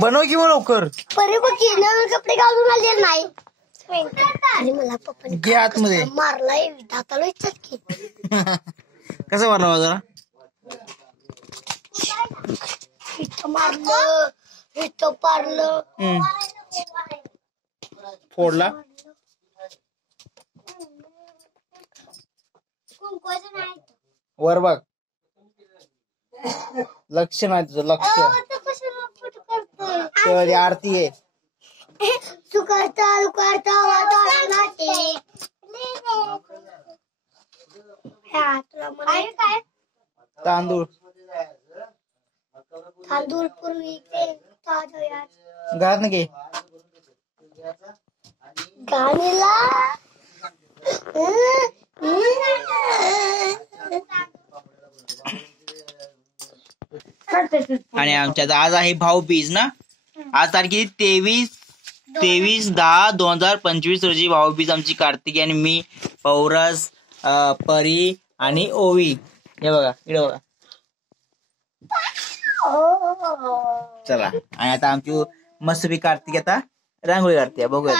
बनव किंवा लवकर. परे बघ नवीन कपडे घालून आले नाही. आणि मला पप्पाने घे आतमध्ये. मारलाय दाताला इच्छाच की. कसं मारला जरा. इथं मारलं इथं पारलं. फोडला. वर बघ. लक्ष नाही तुझं लक्ष. आरती आहे. तू करता तांदूळ पूर्वी घरात न घे. गाणीला आणि आमच्यात आज आहे भाऊबीज ना. आज तारखे 23/10/2025 रोजी भाऊबीज आमची. कार्तिकी आणि मी, पौरस, परी आणि ओवी. हे बघा इकडे बघा. चला आणि आता आमची मस्तपैकी कार्तिक आता रांगोळी काढते. बघूया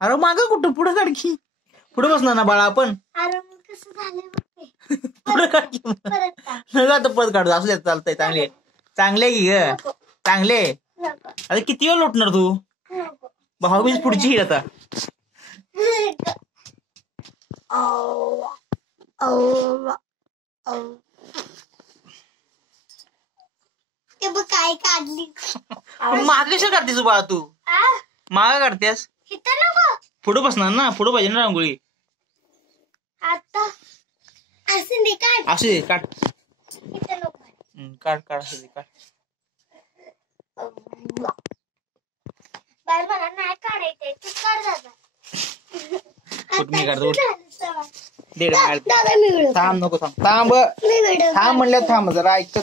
अरे माग कुठं पुढे काढकी. पुढे बसणार ना बाळा आपण. पुढे काढकी आता परत काढतो. असू द्या चालतंय. चांगले चांगले की ग चांगले. आता किती वेळ लोटणार तू. भाऊबीज पुढची ही आता. काय काढली माग कशा काढतेस बाळा तू. माग काढतेस. पुढे बसणार ना. पुढे पाहिजे ना रांगोळी. आता असं असू दे काढ. काढ काढ असू दे काढ. बाहेर मला नाही काढायचंय. तू काढ दादा. मी काढतो. थांब नको थांब म्हणलं थांब जरा ऐक.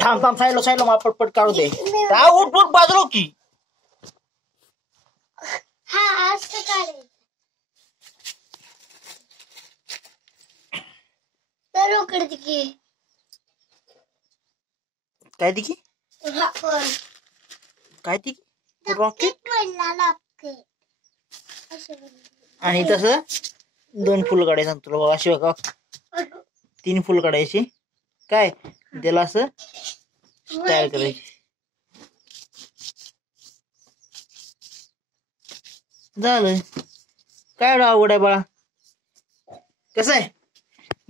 थांब साईडला मला पटपट काढू दे. उठ बाजूला की. हा असं काढायचं. तर की काय ती काय ती रॉकेट. आणि तसं 2 फुलं काढायचं सांगतो तुला बघा. अशी बघा 3 फुलं काढायची. काय त्याला असं तयार करायची. झालं. काय आवड आहे बाळा. कसं आहे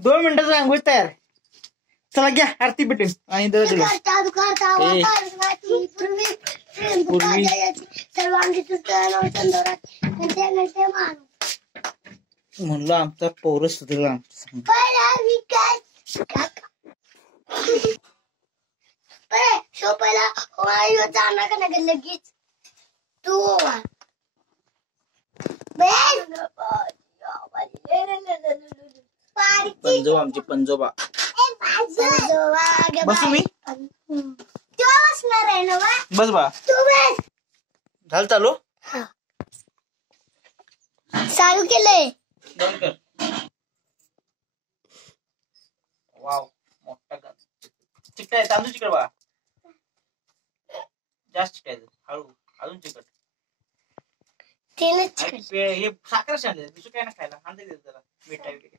2 मिनिटाचं रांगोळी तयार. चला घ्या आरती भेटेल. आणि म्हणलं आमचा पौरस सुधरला. पहिला जाणार का नाही लगेच तू. पंजोबा आमचे पंजोबा. बसू मी. बसणार आहे ना बस बा. झालं चालू. चालू केलंय. बंद कर. वाव मोठा का चिकट आहे. तांदूळ चिकट बा. जास्त चिकट हळू अजून चिकट. हे साखर शाले दुसरं काय ना खायला. आणते जरा मीठ वगैरे.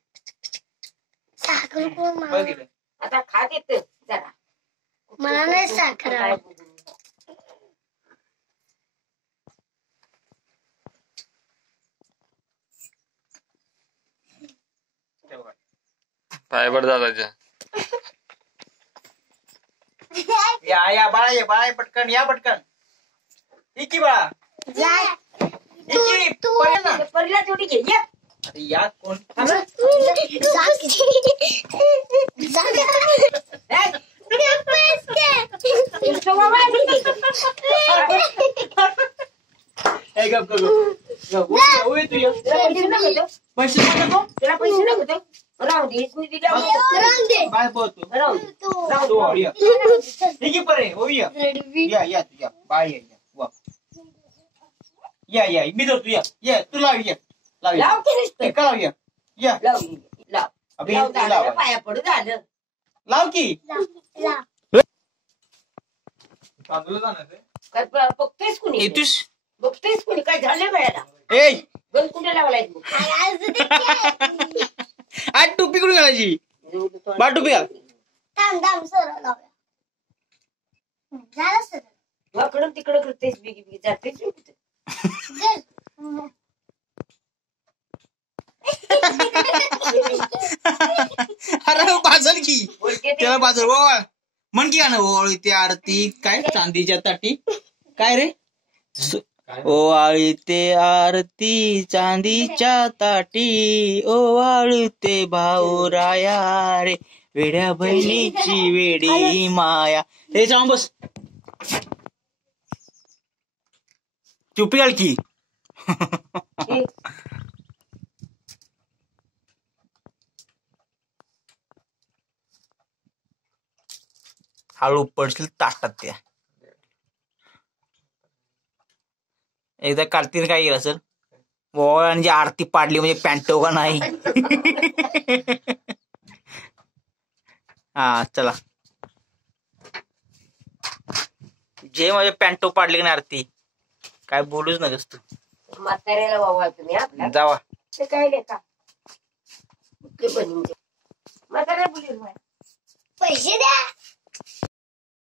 साखर आता खात येते जरा. मला नाही साखर. पायबर दादाच्या. या बाळा पटकन या पटकन. इकी बाळा. परीला तेवढी घे. या कोण पैसे नको राहू दे. बाय बोलतो. ठीक आहे परे हो. या तू बाय या मी जाऊ. तू या तू लाव. लाव. या लाव लाव अभि लाव ते झालं, लावा. पाया पडू झालं. लाव की काय बघतेस कुणी येतोस बघतेस कुणी काय झालं वेळेला ए गण कुठे लावलाय तू आज टोपी कुठे घालायची बा टोपी घाल थांब सरळ लावूया झालं सर वाकडून तिकडं करतेस बिगी बिगी जातेस मी कुठे. अरे बाजल की बोलते ते. त्याला बाजल ओळ म्हण की गाणं ओवाळी ते आरती काय चांदीच्या ताटी काय रे ओवाळी ते आरती चांदीच्या ताटी ओवाळी ते भाऊराया रे वेड्या बहिणीची वेडी माया हे जाऊन बस चुपी घाल की हे, हळू पडशील ताटात त्या एकदा कार्तीन काय केलं सर ओवाळांची आरती पाडली म्हणजे पॅन्ट का नाही हा चला जे माझे पॅन्टो पाडली की नाही आरती काय बोलूच नकस तू म्हाताऱ्याला वावा तुम्ही आपला जावा ते काय लेखा म्हाताऱ्या बोलील पैसे द्या